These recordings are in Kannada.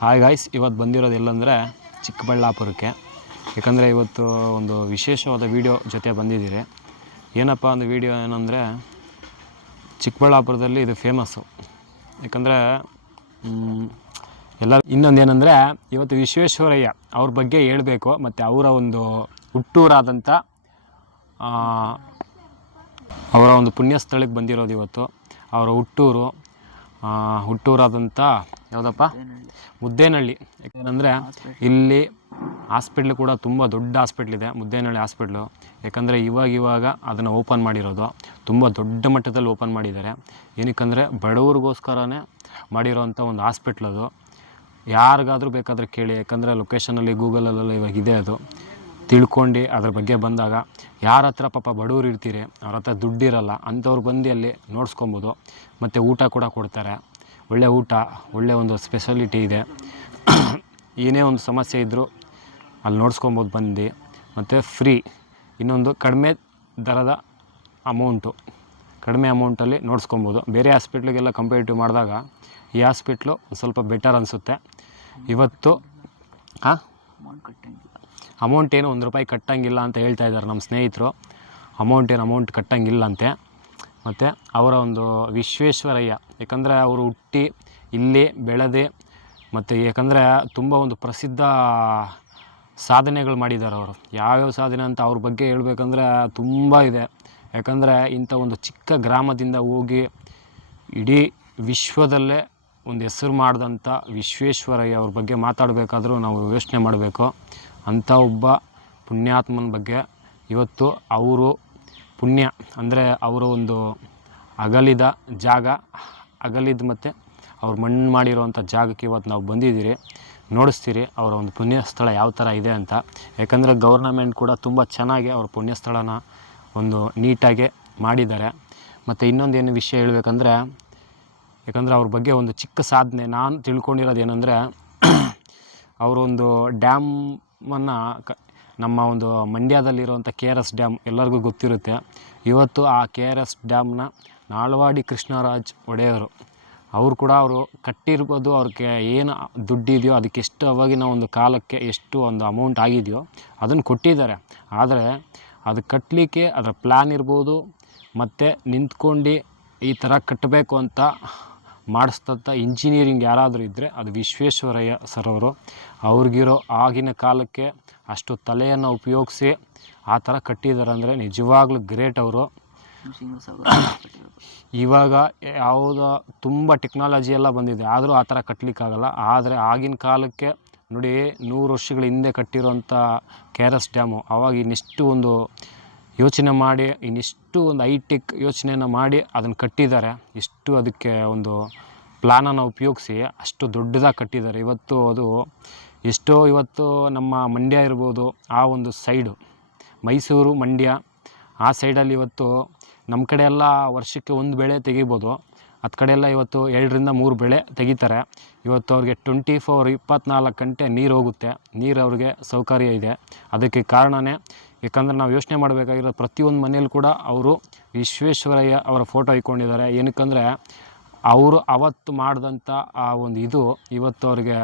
ಹಾಯ್ ಗಾಯ್ಸ್, ಇವತ್ತು ಬಂದಿರೋದು ಎಲ್ಲಂದರೆ ಚಿಕ್ಕಬಳ್ಳಾಪುರಕ್ಕೆ. ಯಾಕಂದರೆ ಇವತ್ತು ಒಂದು ವಿಶೇಷವಾದ ವೀಡಿಯೋ ಜೊತೆ ಬಂದಿದ್ದೀರಿ. ಏನಪ್ಪ ಒಂದು ವೀಡಿಯೋ ಏನಂದರೆ, ಚಿಕ್ಕಬಳ್ಳಾಪುರದಲ್ಲಿ ಇದು ಫೇಮಸ್ಸು. ಯಾಕಂದರೆ ಎಲ್ಲ ಇನ್ನೊಂದು ಏನಂದರೆ, ಇವತ್ತು ವಿಶ್ವೇಶ್ವರಯ್ಯ ಅವ್ರ ಬಗ್ಗೆ ಹೇಳಬೇಕು. ಮತ್ತು ಅವರ ಒಂದು ಹುಟ್ಟೂರಾದಂಥ ಅವರ ಒಂದು ಪುಣ್ಯಸ್ಥಳಕ್ಕೆ ಬಂದಿರೋದು ಇವತ್ತು. ಅವರ ಹುಟ್ಟೂರಾದಂಥ ಯಾವುದಪ್ಪ, ಮುದ್ದೇನಹಳ್ಳಿ. ಯಾಕೆಂದರೆ ಇಲ್ಲಿ ಹಾಸ್ಪಿಟ್ಲ್ ಕೂಡ ತುಂಬ ದೊಡ್ಡ ಹಾಸ್ಪಿಟ್ಲಿದೆ, ಮುದ್ದೇನಹಳ್ಳಿ ಹಾಸ್ಪಿಟ್ಲು. ಯಾಕಂದರೆ ಇವಾಗ ಅದನ್ನು ಓಪನ್ ಮಾಡಿರೋದು, ತುಂಬ ದೊಡ್ಡ ಮಟ್ಟದಲ್ಲಿ ಓಪನ್ ಮಾಡಿದ್ದಾರೆ. ಏನಕ್ಕಂದರೆ ಬಡವ್ರಿಗೋಸ್ಕರನೇ ಮಾಡಿರೋವಂಥ ಒಂದು ಹಾಸ್ಪಿಟ್ಲ್ ಅದು. ಯಾರಿಗಾದರೂ ಬೇಕಾದರೆ ಕೇಳಿ, ಯಾಕಂದರೆ ಲೊಕೇಶನಲ್ಲಿ ಗೂಗಲಲ್ಲೆಲ್ಲ ಇವಾಗ ಇದೆ, ಅದು ತಿಳ್ಕೊಂಡು ಅದ್ರ ಬಗ್ಗೆ ಬಂದಾಗ ಯಾರ ಹತ್ರ ಪಾಪ ಬಡವ್ರು ಇರ್ತೀರಿ, ಅವ್ರ ಹತ್ರ ದುಡ್ಡಿರಲ್ಲ, ಅಂಥವ್ರು ಬಂದು ಅಲ್ಲಿ ನೋಡ್ಸ್ಕೊಬೋದು. ಮತ್ತು ಊಟ ಕೂಡ ಕೊಡ್ತಾರೆ, ಒಳ್ಳೆ ಊಟ, ಒಳ್ಳೆ ಒಂದು ಸ್ಪೆಷಾಲಿಟಿ ಇದೆ. ಏನೇ ಒಂದು ಸಮಸ್ಯೆ ಇದ್ದರೂ ಅಲ್ಲಿ ನೋಡ್ಸ್ಕೊಬೋದು ಬಂದು. ಮತ್ತು ಫ್ರೀ, ಇನ್ನೊಂದು ಕಡಿಮೆ ದರದ ಕಡಿಮೆ ಅಮೌಂಟಲ್ಲಿ ನೋಡ್ಸ್ಕೊಬೋದು. ಬೇರೆ ಹಾಸ್ಪಿಟ್ಲಿಗೆಲ್ಲ ಕಂಪೇರಿಟಿವ್ ಮಾಡಿದಾಗ ಈ ಹಾಸ್ಪಿಟ್ಲು ಸ್ವಲ್ಪ ಬೆಟರ್ ಅನಿಸುತ್ತೆ. ಇವತ್ತು ಅಮೌಂಟ್ ಏನು ₹1 ಕಟ್ಟಂಗಿಲ್ಲ ಅಂತ ಹೇಳ್ತಾ ಇದ್ದಾರೆ ನಮ್ಮ ಸ್ನೇಹಿತರು. ಅಮೌಂಟ್ ಕಟ್ಟಂಗಿಲ್ಲ ಅಂತೆ. ಮತ್ತು ಅವರ ಒಂದು ವಿಶ್ವೇಶ್ವರಯ್ಯ, ಯಾಕಂದರೆ ಅವರು ಹುಟ್ಟಿ ಇಲ್ಲಿ ಬೆಳೆದು, ಮತ್ತು ಯಾಕಂದರೆ ತುಂಬ ಒಂದು ಪ್ರಸಿದ್ಧ ಸಾಧನೆಗಳು ಮಾಡಿದ್ದಾರೆ ಅವರು. ಯಾವ್ಯಾವ ಸಾಧನೆ ಅಂತ ಅವ್ರ ಬಗ್ಗೆ ಹೇಳ್ಬೇಕಂದ್ರೆ ತುಂಬ ಇದೆ. ಯಾಕಂದರೆ ಇಂಥ ಒಂದು ಚಿಕ್ಕ ಗ್ರಾಮದಿಂದ ಹೋಗಿ ಇಡೀ ವಿಶ್ವದಲ್ಲೇ ಒಂದು ಹೆಸರು ಮಾಡಿದಂಥ ವಿಶ್ವೇಶ್ವರಯ್ಯ ಅವ್ರ ಬಗ್ಗೆ ಮಾತಾಡಬೇಕಾದ್ರೂ ನಾವು ಯೋಚನೆ ಮಾಡಬೇಕು. ಅಂಥ ಒಬ್ಬ ಪುಣ್ಯಾತ್ಮನ ಬಗ್ಗೆ ಇವತ್ತು ಅವರು ಪುಣ್ಯ ಅಂದರೆ ಅವರ ಒಂದು ಅಗಲಿದ ಮತ್ತು ಅವ್ರು ಮಣ್ಣು ಮಾಡಿರೋವಂಥ ಜಾಗಕ್ಕೆ ಇವತ್ತು ನಾವು ಬಂದಿದ್ದೀರಿ. ನೋಡಿಸ್ತೀರಿ ಅವರ ಒಂದು ಪುಣ್ಯಸ್ಥಳ ಯಾವ ಥರ ಇದೆ ಅಂತ. ಯಾಕಂದರೆ ಗೌರ್ನಮೆಂಟ್ ಕೂಡ ತುಂಬ ಚೆನ್ನಾಗಿ ಅವ್ರ ಪುಣ್ಯಸ್ಥಳನ ಒಂದು ನೀಟಾಗಿ ಮಾಡಿದ್ದಾರೆ. ಮತ್ತು ಇನ್ನೊಂದೇನು ವಿಷಯ ಹೇಳಬೇಕಂದ್ರೆ, ಯಾಕಂದರೆ ಅವ್ರ ಬಗ್ಗೆ ಒಂದು ಚಿಕ್ಕ ಸಾಧನೆ ನಾನು ತಿಳ್ಕೊಂಡಿರೋದು ಏನಂದರೆ, ಅವರೊಂದು ಡ್ಯಾಮನ್ನು ನಮ್ಮ ಒಂದು ಮಂಡ್ಯದಲ್ಲಿರುವಂಥ KRS ಡ್ಯಾಮ್ ಎಲ್ಲರಿಗೂ ಗೊತ್ತಿರುತ್ತೆ. ಇವತ್ತು ಆ KRS ಡ್ಯಾಮ್ನ ನಾಲ್ವಾಡಿ ಕೃಷ್ಣರಾಜ ಒಡೆಯರು ಅವರು ಕೂಡ ಕಟ್ಟಿರ್ಬೋದು. ಅವ್ರಿಗೆ ಏನು ದುಡ್ಡಿದೆಯೋ ಅದಕ್ಕೆ ಎಷ್ಟು ಅವಾಗಿನ ಒಂದು ಕಾಲಕ್ಕೆ ಎಷ್ಟು ಒಂದು ಅಮೌಂಟ್ ಆಗಿದೆಯೋ ಅದನ್ನು ಕೊಟ್ಟಿದ್ದಾರೆ. ಆದರೆ ಅದು ಕಟ್ಟಲಿಕ್ಕೆ ಅದರ ಪ್ಲ್ಯಾನ್ ಇರ್ಬೋದು, ಮತ್ತು ನಿಂತ್ಕೊಂಡು ಈ ಥರ ಕಟ್ಟಬೇಕು ಅಂತ ಮಾಡಿಸ್ತಂಥ ಇಂಜಿನಿಯರಿಂಗ್ ಯಾರಾದರೂ ಇದ್ದರೆ ಅದು ವಿಶ್ವೇಶ್ವರಯ್ಯ ಸರ್ ಅವರು. ಅವ್ರಿಗಿರೋ ಆಗಿನ ಕಾಲಕ್ಕೆ ಅಷ್ಟು ತಲೆಯನ್ನು ಉಪಯೋಗಿಸಿ ಆ ಥರ ಕಟ್ಟಿದ್ದಾರೆ ಅಂದರೆ ನಿಜವಾಗ್ಲೂ ಗ್ರೇಟ್ ಅವರು. ಇವಾಗ ಯಾವುದೋ ತುಂಬ ಟೆಕ್ನಾಲಜಿ ಎಲ್ಲ ಬಂದಿದೆ, ಆದರೂ ಆ ಥರ ಕಟ್ಟಲಿಕ್ಕಾಗಲ್ಲ. ಆದರೆ ಆಗಿನ ಕಾಲಕ್ಕೆ ನೋಡಿ, 100 ವರ್ಷಗಳ ಹಿಂದೆ ಕಟ್ಟಿರೋಂಥ KRS ಡ್ಯಾಮು, ಆವಾಗ ಇನ್ನಿಷ್ಟು ಒಂದು ಯೋಚನೆ ಮಾಡಿ, ಇನ್ನಿಷ್ಟು ಒಂದು ಹೈಟೆಕ್ ಯೋಚನೆಯನ್ನು ಮಾಡಿ ಅದನ್ನು ಕಟ್ಟಿದ್ದಾರೆ. ಇಷ್ಟು ಅದಕ್ಕೆ ಒಂದು ಪ್ಲಾನನ್ನು ಉಪಯೋಗಿಸಿ ಅಷ್ಟು ದೊಡ್ಡದಾಗಿ ಕಟ್ಟಿದ್ದಾರೆ. ಇವತ್ತು ಅದು ಇವತ್ತು ನಮ್ಮ ಮಂಡ್ಯ ಇರ್ಬೋದು, ಆ ಒಂದು ಸೈಡು ಮೈಸೂರು ಮಂಡ್ಯ ಆ ಸೈಡಲ್ಲಿ ಇವತ್ತು ನಮ್ಮ ಕಡೆ ಎಲ್ಲ ವರ್ಷಕ್ಕೆ 1 ಬೆಳೆ ತೆಗಿಬೋದು, ಹತ್ತು ಕಡೆ ಎಲ್ಲ ಇವತ್ತು 2ರಿಂದ 3 ಬೆಳೆ ತೆಗಿತಾರೆ. ಇವತ್ತು ಅವ್ರಿಗೆ 24 ಗಂಟೆ ನೀರು ಹೋಗುತ್ತೆ, ನೀರು ಅವ್ರಿಗೆ ಸೌಕರ್ಯ ಇದೆ. ಅದಕ್ಕೆ ಕಾರಣವೇ, ಯಾಕಂದರೆ ನಾವು ಯೋಚನೆ ಮಾಡಬೇಕಾಗಿರೋದು ಪ್ರತಿಯೊಂದು ಮನೇಲಿ ಕೂಡ ಅವರು ವಿಶ್ವೇಶ್ವರಯ್ಯ ಅವರ ಫೋಟೋ ಇಟ್ಕೊಂಡಿದ್ದಾರೆ. ಏನಕ್ಕಂದರೆ ಅವರು ಅವತ್ತು ಮಾಡಿದಂಥ ಆ ಒಂದು ಇದು ಇವತ್ತು ಅವ್ರಿಗೆ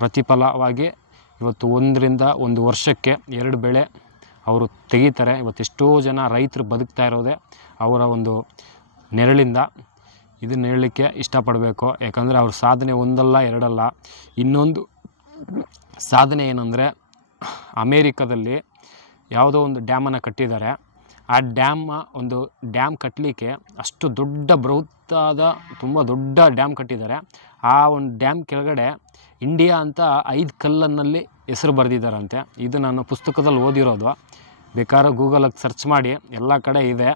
ಪ್ರತಿಫಲವಾಗಿ ಇವತ್ತು 1ರಿಂದ 1 ವರ್ಷಕ್ಕೆ 2 ಬೆಳೆ ಅವರು ತೆಗಿತಾರೆ. ಇವತ್ತು ಎಷ್ಟೋ ಜನ ರೈತರು ಬದುಕ್ತಾ ಇರೋದೇ ಅವರ ಒಂದು ನೆರಳಿಂದ. ಇದನ್ನು ಹೇಳಲಿಕ್ಕೆ ಇಷ್ಟಪಡಬೇಕು. ಯಾಕಂದರೆ ಅವ್ರ ಸಾಧನೆ ಒಂದಲ್ಲ ಎರಡಲ್ಲ. ಇನ್ನೊಂದು ಸಾಧನೆ ಏನಂದರೆ, ಅಮೇರಿಕಾದಲ್ಲಿ ಯಾವುದೋ ಒಂದು ಡ್ಯಾಮನ್ನು ಕಟ್ಟಿದ್ದಾರೆ. ಆ ಡ್ಯಾಮ್ ಕಟ್ಟಲಿಕ್ಕೆ ಅಷ್ಟು ದೊಡ್ಡ ಬೃಹತ್ತಾದ ತುಂಬ ದೊಡ್ಡ ಡ್ಯಾಮ್ ಕಟ್ಟಿದ್ದಾರೆ. ಆ ಒಂದು ಡ್ಯಾಮ್ ಕೆಳಗಡೆ ಇಂಡಿಯಾ ಅಂತ 5 ಕಲ್ಲನ್ನಲ್ಲಿ ಹೆಸರು ಬರೆದಿದ್ದಾರಂತೆ. ಇದು ನಾನು ಪುಸ್ತಕದಲ್ಲಿ ಓದಿರೋದು, ಬೇಕಾದ್ರೆ ಗೂಗಲಲ್ಲಿ ಸರ್ಚ್ ಮಾಡಿ, ಎಲ್ಲ ಕಡೆ ಇದೆ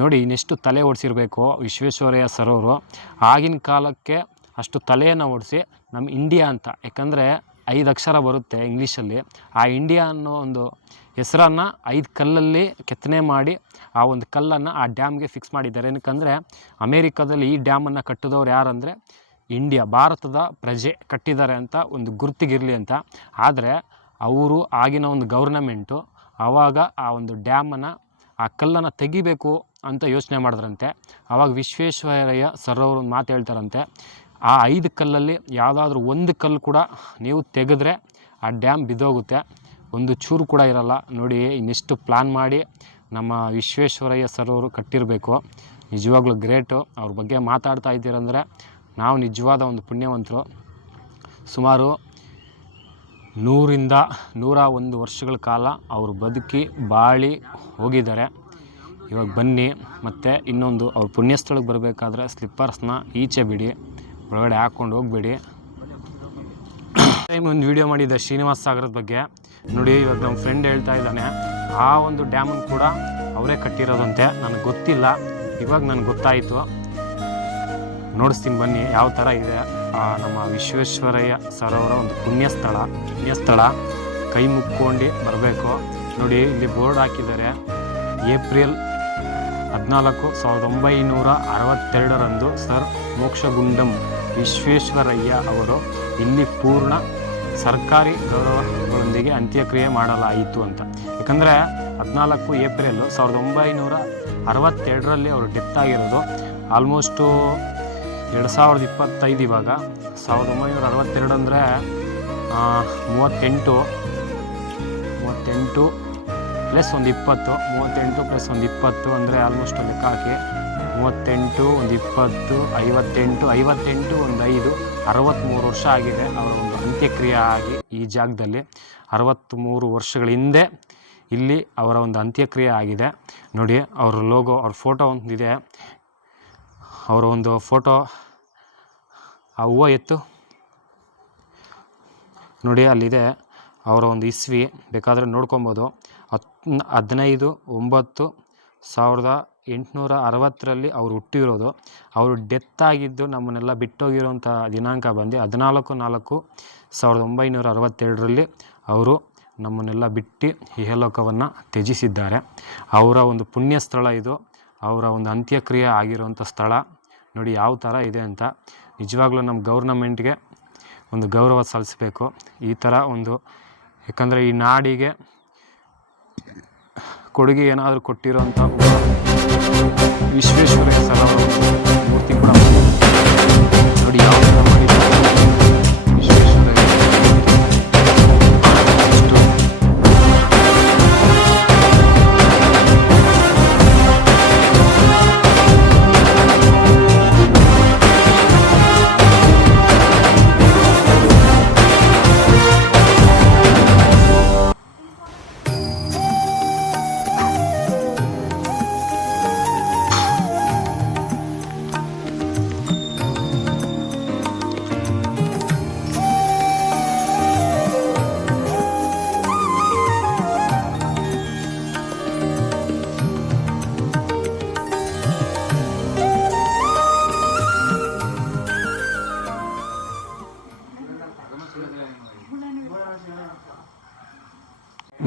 ನೋಡಿ. ಇನ್ನೆಷ್ಟು ತಲೆ ಓಡಿಸಿರಬೇಕು ವಿಶ್ವೇಶ್ವರಯ್ಯ ಸರ್ ಅವರು. ಆಗಿನ ಕಾಲಕ್ಕೆ ಅಷ್ಟು ತಲೆಯನ್ನು ಓಡಿಸಿ ನಮ್ಮ ಇಂಡಿಯಾ ಅಂತ, ಯಾಕಂದರೆ 5 ಅಕ್ಷರ ಬರುತ್ತೆ ಇಂಗ್ಲೀಷಲ್ಲಿ, ಆ ಇಂಡಿಯಾ ಅನ್ನೋ ಒಂದು ಹೆಸರನ್ನು 5 ಕಲ್ಲಲ್ಲಿ ಕೆತ್ತನೆ ಮಾಡಿ ಆ ಒಂದು ಕಲ್ಲನ್ನು ಆ ಡ್ಯಾಮ್ಗೆ ಫಿಕ್ಸ್ ಮಾಡಿದ್ದಾರೆ. ಏನಕ್ಕಂದರೆ ಅಮೇರಿಕಾದಲ್ಲಿ ಈ ಡ್ಯಾಮನ್ನು ಕಟ್ಟಿದವ್ರು ಯಾರಂದರೆ ಇಂಡಿಯಾ, ಭಾರತದ ಪ್ರಜೆ ಕಟ್ಟಿದ್ದಾರೆ ಅಂತ ಒಂದು ಗುರುತಿಗಿರಲಿ ಅಂತ. ಆದರೆ ಅವರು ಆಗಿನ ಒಂದು ಗೌರ್ನಮೆಂಟು ಆವಾಗ ಆ ಒಂದು ಡ್ಯಾಮನ್ನು ಆ ಕಲ್ಲನ್ನು ತೆಗಿಬೇಕು ಅಂತ ಯೋಚನೆ ಮಾಡಿದ್ರಂತೆ. ಆವಾಗ ವಿಶ್ವೇಶ್ವರಯ್ಯ ಸರ್ ಅವರು ಒಂದು ಮಾತು ಹೇಳ್ತಾರಂತೆ, ಆ 5 ಕಲ್ಲಲ್ಲಿ ಯಾವುದಾದ್ರೂ ಒಂದು ಕಲ್ಲು ಕೂಡ ನೀವು ತೆಗೆದ್ರೆ ಆ ಡ್ಯಾಮ್ ಬಿದ್ದೋಗುತ್ತೆ, ಒಂದು ಚೂರು ಕೂಡ ಇರಲ್ಲ. ನೋಡಿ ಇನ್ನೆಷ್ಟು ಪ್ಲ್ಯಾನ್ ಮಾಡಿ ನಮ್ಮ ವಿಶ್ವೇಶ್ವರಯ್ಯ ಸರ್ ಅವರು ಕಟ್ಟಿರಬೇಕು. ನಿಜವಾಗ್ಲೂ ಗ್ರೇಟು. ಅವ್ರ ಬಗ್ಗೆ ಮಾತಾಡ್ತಾ ಇದ್ದೀರಂದರೆ ನಾವು ನಿಜವಾದ ಒಂದು ಪುಣ್ಯವಂತರು. ಸುಮಾರು 100ರಿಂದ 101 ವರ್ಷಗಳ ಕಾಲ ಅವರು ಬದುಕಿ ಬಾಳಿ ಹೋಗಿದ್ದಾರೆ. ಇವಾಗ ಬನ್ನಿ, ಮತ್ತು ಇನ್ನೊಂದು ಅವ್ರ ಪುಣ್ಯಸ್ಥಳಕ್ಕೆ ಬರಬೇಕಾದ್ರೆ ಸ್ಲಿಪ್ಪರ್ಸ್ನ ಈಚೆ ಬಿಡಿ, ಒಳಗಡೆ ಹಾಕ್ಕೊಂಡು ಹೋಗಬೇಡಿ. ಟೈಮ್ ಒಂದು ವಿಡಿಯೋ ಮಾಡಿದ್ದೆ ಶ್ರೀನಿವಾಸ ಸಾಗರದ ಬಗ್ಗೆ. ನೋಡಿ ಇವಾಗ ನಮ್ಮ ಫ್ರೆಂಡ್ ಹೇಳ್ತಾ ಇದ್ದಾನೆ ಆ ಒಂದು ಡ್ಯಾಮನ್ನು ಕೂಡ ಅವರೇ ಕಟ್ಟಿರೋದಂತೆ. ನನಗೆ ಗೊತ್ತಿಲ್ಲ, ಇವಾಗ ನನಗೆ ಗೊತ್ತಾಯಿತು. ನೋಡಿಸ್ತೀನಿ ಬನ್ನಿ ಯಾವ ಥರ ಇದೆ ನಮ್ಮ ವಿಶ್ವೇಶ್ವರಯ್ಯ ಸರ್ ಅವರ ಒಂದು ಪುಣ್ಯಸ್ಥಳ. ಕೈ ಮುಕ್ಕೊಂಡು ಬರಬೇಕು. ನೋಡಿ ಇಲ್ಲಿ ಬೋರ್ಡ್ ಹಾಕಿದ್ದಾರೆ. ಏಪ್ರಿಲ್ 14, 1962ರಂದು ಸರ್ ಮೋಕ್ಷಗುಂಡಂ ವಿಶ್ವೇಶ್ವರಯ್ಯ ಅವರು ಇಲ್ಲಿ ಪೂರ್ಣ ಸರ್ಕಾರಿ ಗೌರವಗಳೊಂದಿಗೆ ಅಂತ್ಯಕ್ರಿಯೆ ಮಾಡಲಾಯಿತು ಅಂತ. ಯಾಕಂದರೆ 14 ಏಪ್ರಿಲ್ 1962ರಲ್ಲಿ ಅವರು ಡೆತ್ ಆಗಿರೋದು. ಆಲ್ಮೋಸ್ಟು 2025 ಇವಾಗ. 1962 ಅಂದರೆ 38 ಪ್ಲಸ್ ಒಂದು 20, 38 ಪ್ಲಸ್ ಒಂದು 20 ಅಂದರೆ ಆಲ್ಮೋಸ್ಟ್ ಲೆಕ್ಕ ಹಾಕಿ 38, ಒಂದು 20, 58 ಒಂದು 5, 63 ವರ್ಷ ಆಗಿದೆ ಅವರ ಒಂದು ಅಂತ್ಯಕ್ರಿಯೆ ಆಗಿ. ಈ ಜಾಗದಲ್ಲಿ 63 ವರ್ಷಗಳ ಹಿಂದೆ ಇಲ್ಲಿ ಅವರ ಒಂದು ಅಂತ್ಯಕ್ರಿಯೆ ಆಗಿದೆ. ನೋಡಿ ಅವ್ರ ಲೋಗೋ, ಅವ್ರ ಫೋಟೋ ಒಂದಿದೆ. ಅವರ ಒಂದು ಫೋಟೋ, ಆ ಹೂವು ಎತ್ತು ನೋಡಿ ಅಲ್ಲಿದೆ. ಅವರ ಒಂದು ಇಸ್ವಿ ಬೇಕಾದರೆ ನೋಡ್ಕೊಬೋದು. 15/9/1860ರಲ್ಲಿ ಅವರು ಹುಟ್ಟಿರೋದು. ಅವರು ಡೆತ್ ಆಗಿದ್ದು ನಮ್ಮನ್ನೆಲ್ಲ ಬಿಟ್ಟೋಗಿರೋಂಥ ದಿನಾಂಕ ಬಂದು 14/4/1962ರಲ್ಲಿ ಅವರು ನಮ್ಮನ್ನೆಲ್ಲ ಬಿಟ್ಟು ಇಹಲೋಕವನ್ನು ತ್ಯಜಿಸಿದ್ದಾರೆ. ಅವರ ಒಂದು ಪುಣ್ಯ ಸ್ಥಳ ಇದು. ಅವರ ಒಂದು ಅಂತ್ಯಕ್ರಿಯೆ ಆಗಿರುವಂಥ ಸ್ಥಳ ನೋಡಿ ಯಾವ ಥರ ಇದೆ ಅಂತ. ನಿಜವಾಗ್ಲೂ ನಮ್ಮ ಗೌರ್ನಮೆಂಟ್ಗೆ ಒಂದು ಗೌರವ ಸಲ್ಲಿಸಬೇಕು ಈ ಥರ ಒಂದು. ಯಾಕಂದರೆ ಈ ನಾಡಿಗೆ ಕೊಡುಗೆ ಏನಾದರೂ ಕೊಟ್ಟಿರೋಂಥ ವಿಶ್ವೇಶ್ವರಯ್ಯ ಸರ್ ಅವರ ಮೂರ್ತಿ ಕೂಡ ನೋಡಿ ಯಾವ ಥರ ಮಾಡಿದ್ದಾರೆ. ವಿಶ್ವೇಶ್ವರಯ್ಯ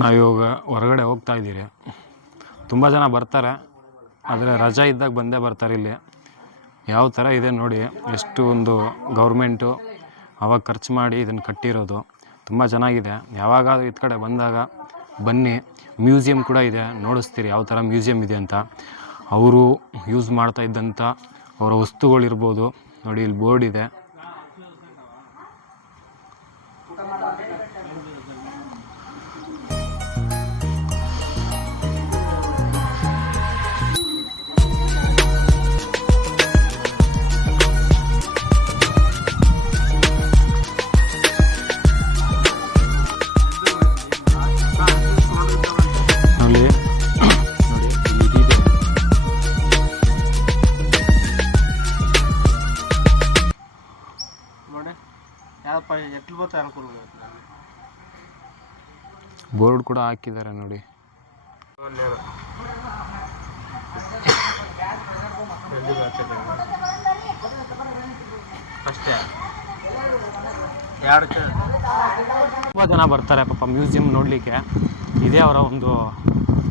ನಾವಿವಾಗ ಹೊರಗಡೆ ಹೋಗ್ತಾ ಇದ್ದೀರಿ. ತುಂಬ ಜನ ಬರ್ತಾರೆ, ಆದರೆ ರಜಾ ಇದ್ದಾಗ ಬಂದೇ ಬರ್ತಾರೆ. ಇಲ್ಲಿ ಯಾವ ಥರ ಇದೆ ನೋಡಿ. ಎಷ್ಟು ಒಂದು ಗೌರ್ಮೆಂಟು ಅವಾಗ ಖರ್ಚು ಮಾಡಿ ಇದನ್ನು ಕಟ್ಟಿರೋದು. ತುಂಬ ಚೆನ್ನಾಗಿದೆ. ಯಾವಾಗಾದ್ರೂ ಈ ಕಡೆ ಬಂದಾಗ ಬನ್ನಿ. ಮ್ಯೂಸಿಯಂ ಕೂಡ ಇದೆ, ನೋಡಿಸ್ತೀರಿ ಯಾವ ಥರ ಮ್ಯೂಸಿಯಂ ಇದೆ ಅಂತ. ಅವರು ಯೂಸ್ ಮಾಡ್ತಾ ಇದ್ದಂಥ ಅವರ ವಸ್ತುಗಳಿರ್ಬೋದು ನೋಡಿ. ಇಲ್ಲಿ ಬೋರ್ಡ್ ಇದೆ. ಬೋರ್ಡ್ ಕೂಡ ಹಾಕಿದ್ದಾರೆ ನೋಡಿ. ತುಂಬ ಜನ ಬರ್ತಾರೆ ಪಾಪ ಮ್ಯೂಸಿಯಂ ನೋಡಲಿಕ್ಕೆ. ಇದೇ ಅವರ ಒಂದು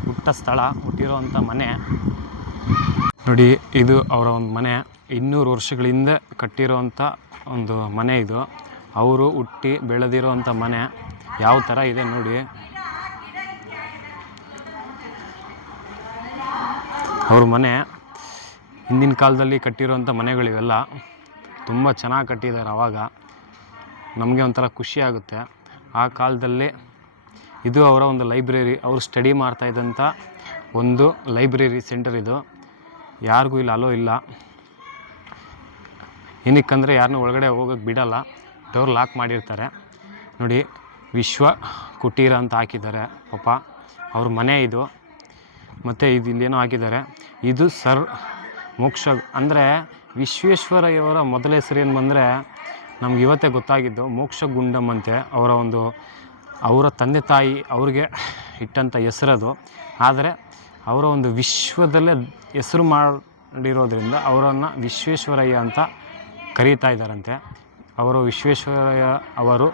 ಹುಟ್ಟ ಸ್ಥಳ, ಹುಟ್ಟಿರೋವಂಥ ಮನೆ ನೋಡಿ. ಇದು ಅವರ ಒಂದು ಮನೆ. 200 ವರ್ಷಗಳ ಹಿಂದೆ ಕಟ್ಟಿರೋವಂಥ ಒಂದು ಮನೆ ಇದು. ಅವರು ಹುಟ್ಟಿ ಬೆಳೆದಿರೋವಂಥ ಮನೆ ಯಾವ ಥರ ಇದೆ ನೋಡಿ. ಅವ್ರ ಮನೆ ಹಿಂದಿನ ಕಾಲದಲ್ಲಿ ಕಟ್ಟಿರೋವಂಥ ಮನೆಗಳಿವೆಲ್ಲ. ತುಂಬ ಚೆನ್ನಾಗಿ ಕಟ್ಟಿದ್ದಾರೆ. ಆವಾಗ ನಮಗೆ ಒಂಥರ ಖುಷಿ ಆಗುತ್ತೆ. ಆ ಕಾಲದಲ್ಲಿ ಇದು ಅವರ ಒಂದು ಲೈಬ್ರರಿ, ಅವರು ಸ್ಟಡಿ ಮಾಡ್ತಾಯಿದ್ದಂಥ ಒಂದು ಲೈಬ್ರರಿ ಸೆಂಟರ್ ಇದು. ಯಾರಿಗೂ ಇಲ್ಲಿ ಅಲೋ ಇಲ್ಲ. ಏನಕ್ಕಂದರೆ ಯಾರನ್ನೂ ಒಳಗಡೆ ಹೋಗೋಕ್ಕೆ ಬಿಡೋಲ್ಲ, ಡೋರ್ ಲಾಕ್ ಮಾಡಿರ್ತಾರೆ. ನೋಡಿ, ವಿಶ್ವ ಕುಟೀರ ಅಂತ ಹಾಕಿದ್ದಾರೆ. ಪಾಪ ಅವ್ರ ಮನೆ ಇದು. ಮತ್ತು ಇದು ಇಲ್ಲೇನೋ ಹಾಕಿದ್ದಾರೆ, ಇದು ಸರ್ ಮೋಕ್ಷ ಅಂದರೆ ವಿಶ್ವೇಶ್ವರಯ್ಯವರ ಮೊದಲ ಹೆಸರು ಏನು ಬಂದರೆ ನಮ್ಗೆ ಇವತ್ತೇ ಗೊತ್ತಾಗಿದ್ದು ಮೋಕ್ಷಗುಂಡಂ ಅಂತೆ. ಅವರ ತಂದೆ ತಾಯಿ ಅವ್ರಿಗೆ ಇಟ್ಟಂಥ ಹೆಸರದು. ಆದರೆ ಅವರ ಒಂದು ವಿಶ್ವದಲ್ಲೇ ಹೆಸರು ಮಾಡಿರೋದ್ರಿಂದ ಅವರನ್ನು ವಿಶ್ವೇಶ್ವರಯ್ಯ ಅಂತ ಕರೀತಾ ಇದ್ದಾರಂತೆ. ಅವರು ವಿಶ್ವೇಶ್ವರಯ್ಯ ಅವರು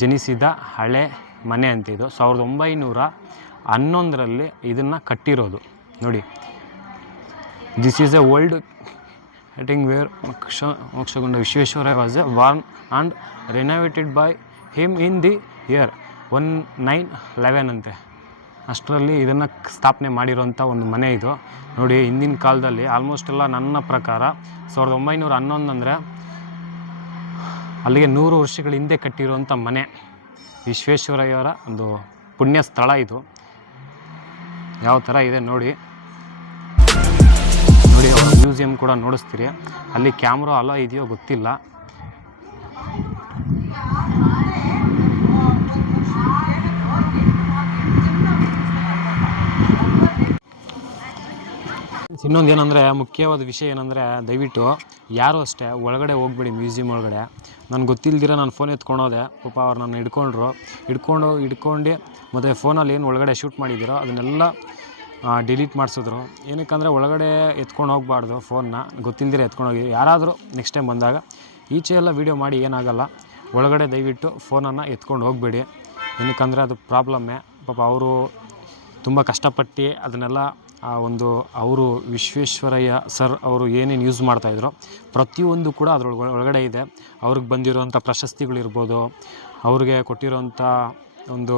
ಜನಿಸಿದ ಹಳೆ ಮನೆ ಅಂತ ಇದು. 1911ರಲ್ಲಿ ಇದನ್ನು ಕಟ್ಟಿರೋದು. ನೋಡಿ, this is a old heating where Mokshagunda Visvesvaraya was a born and renovated by him in the year 1911 ಅಂತೆ. ಅಷ್ಟರಲ್ಲಿ ಇದನ್ನು ಸ್ಥಾಪನೆ ಮಾಡಿರೋಂಥ ಒಂದು ಮನೆ ಇದು. ನೋಡಿ, ಹಿಂದಿನ ಕಾಲದಲ್ಲಿ ಆಲ್ಮೋಸ್ಟ್ ಎಲ್ಲ ನನ್ನ ಪ್ರಕಾರ 1911 ಅಂದರೆ ಅಲ್ಲಿಗೆ 100 ವರ್ಷಗಳ ಹಿಂದೆ ಕಟ್ಟಿರುವಂಥ ಮನೆ. ವಿಶ್ವೇಶ್ವರಯ್ಯವರ ಒಂದು ಪುಣ್ಯ ಸ್ಥಳ ಇದು. ಯಾವ ಥರ ಇದೆ ನೋಡಿ. ಅವ್ರ ಮ್ಯೂಸಿಯಂ ಕೂಡ ನೋಡಿಸ್ತೀರಿ. ಅಲ್ಲಿ ಕ್ಯಾಮ್ರಾ ಅಲೋ ಇದೆಯೋ ಗೊತ್ತಿಲ್ಲ. ಇನ್ನೊಂದು ಏನಂದರೆ, ಮುಖ್ಯವಾದ ವಿಷಯ ಏನಂದರೆ, ದಯವಿಟ್ಟು ಯಾರೂ ಅಷ್ಟೇ ಒಳಗಡೆ ಹೋಗ್ಬೇಡಿ ಮ್ಯೂಸಿಯಂ ಒಳಗಡೆ. ನನಗೆ ಗೊತ್ತಿಲ್ದಿರ ನಾನು ಫೋನ್ ಎತ್ಕೊಂಡೋದೆ. ಪಾಪ ಅವ್ರು ನನ್ನ ಹಿಡ್ಕೊಂಡು ಮತ್ತು ಫೋನಲ್ಲಿ ಏನು ಒಳಗಡೆ ಶೂಟ್ ಮಾಡಿದ್ದೀರೋ ಅದನ್ನೆಲ್ಲ ಡಿಲೀಟ್ ಮಾಡಿಸಿದ್ರು. ಏನಕ್ಕಂದರೆ ಒಳಗಡೆ ಎತ್ಕೊಂಡು ಹೋಗಬಾರ್ದು ಫೋನ್ನ, ಗೊತ್ತಿಲ್ದಿರ ಎತ್ಕೊಂಡೋಗಿ. ಯಾರಾದರೂ ನೆಕ್ಸ್ಟ್ ಟೈಮ್ ಬಂದಾಗ ಈಚೆ ಎಲ್ಲ ವೀಡಿಯೋ ಮಾಡಿ ಏನಾಗಲ್ಲ, ಒಳಗಡೆ ದಯವಿಟ್ಟು ಫೋನನ್ನು ಎತ್ಕೊಂಡು ಹೋಗಬೇಡಿ. ಏನಕ್ಕಂದರೆ ಅದು ಪ್ರಾಬ್ಲಮ್ಮೇ. ಪಾಪ ಅವರು ತುಂಬ ಕಷ್ಟಪಟ್ಟು ಅದನ್ನೆಲ್ಲ ಅವರು ವಿಶ್ವೇಶ್ವರಯ್ಯ ಸರ್ ಅವರು ಏನೇನು ಯೂಸ್ ಮಾಡ್ತಾಯಿದ್ರು ಪ್ರತಿಯೊಂದು ಕೂಡ ಒಳಗಡೆ ಇದೆ. ಅವ್ರಿಗೆ ಬಂದಿರೋಂಥ ಪ್ರಶಸ್ತಿಗಳಿರ್ಬೋದು, ಅವ್ರಿಗೆ ಕೊಟ್ಟಿರೋಂಥ ಒಂದು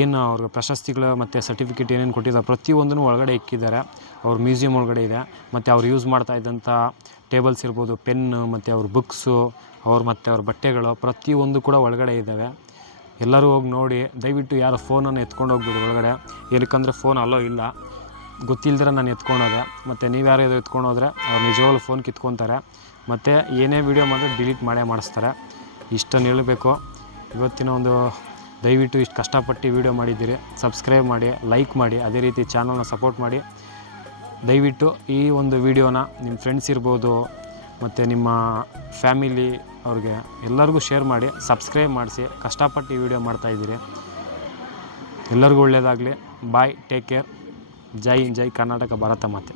ಏನು ಅವ್ರಿಗೆ ಪ್ರಶಸ್ತಿಗಳು ಮತ್ತು ಸರ್ಟಿಫಿಕೇಟ್ ಏನೇನು ಕೊಟ್ಟಿದ್ದಾರೆ ಪ್ರತಿಯೊಂದನ್ನು ಒಳಗಡೆ ಇಕ್ಕಿದ್ದಾರೆ. ಅವ್ರ ಮ್ಯೂಸಿಯಂ ಒಳಗಡೆ ಇದೆ. ಮತ್ತು ಅವ್ರು ಯೂಸ್ ಮಾಡ್ತಾಯಿದ್ದಂಥ ಟೇಬಲ್ಸ್ ಇರ್ಬೋದು, ಪೆನ್ನು ಮತ್ತು ಅವ್ರ ಬುಕ್ಸು, ಮತ್ತು ಅವ್ರ ಬಟ್ಟೆಗಳು ಪ್ರತಿಯೊಂದು ಕೂಡ ಒಳಗಡೆ ಇದ್ದಾವೆ. ಎಲ್ಲರೂ ಹೋಗಿ ನೋಡಿ. ದಯವಿಟ್ಟು ಯಾರು ಫೋನನ್ನು ಎತ್ಕೊಂಡು ಹೋಗ್ಬಿಡಿ ಒಳಗಡೆ. ಏನಕ್ಕಂದರೆ ಫೋನ್ ಅಲೋ ಇಲ್ಲ. ಗೊತ್ತಿಲ್ದಿರ ನಾನು ಎತ್ಕೊಂಡೋದೆ. ಮತ್ತು ನೀವು ಯಾರು ಇದು ಎತ್ಕೊಂಡೋದ್ರೆ ಅವ್ರು ನಿಜವಾಗ್ಲೂ ಫೋನ್ ಕಿತ್ಕೊತಾರೆ. ಮತ್ತು ಏನೇ ವೀಡಿಯೋ ಮಾಡಿದ್ರೆ ಡಿಲೀಟ್ ಮಾಡಿಸ್ತಾರೆ. ಇಷ್ಟನ್ನು ಹೇಳಬೇಕು. ಇವತ್ತಿನ ಒಂದು ದಯವಿಟ್ಟು ಇಷ್ಟು ಕಷ್ಟಪಟ್ಟು ವೀಡಿಯೋ ಮಾಡಿದ್ದೀರಿ. ಸಬ್ಸ್ಕ್ರೈಬ್ ಮಾಡಿ, ಲೈಕ್ ಮಾಡಿ, ಅದೇ ರೀತಿ ಚಾನಲ್ನ ಸಪೋರ್ಟ್ ಮಾಡಿ. ದಯವಿಟ್ಟು ಈ ಒಂದು ವೀಡಿಯೋನ ನಿಮ್ಮ ಫ್ರೆಂಡ್ಸ್ ಇರ್ಬೋದು ಮತ್ತು ನಿಮ್ಮ ಫ್ಯಾಮಿಲಿ ಅವ್ರಿಗೆ ಎಲ್ಲರಿಗೂ ಶೇರ್ ಮಾಡಿ, ಸಬ್ಸ್ಕ್ರೈಬ್ ಮಾಡಿಸಿ. ಕಷ್ಟಪಟ್ಟು ಈ ವಿಡಿಯೋ ಮಾಡ್ತಾಯಿದ್ದೀರಿ. ಎಲ್ಲರಿಗೂ ಒಳ್ಳೆಯದಾಗಲಿ. ಬಾಯ್, ಟೇಕ್ ಕೇರ್. ಜೈ ಹಿಂದ್, ಜೈ ಕರ್ನಾಟಕ, ಭಾರತ ಮಾತೆ.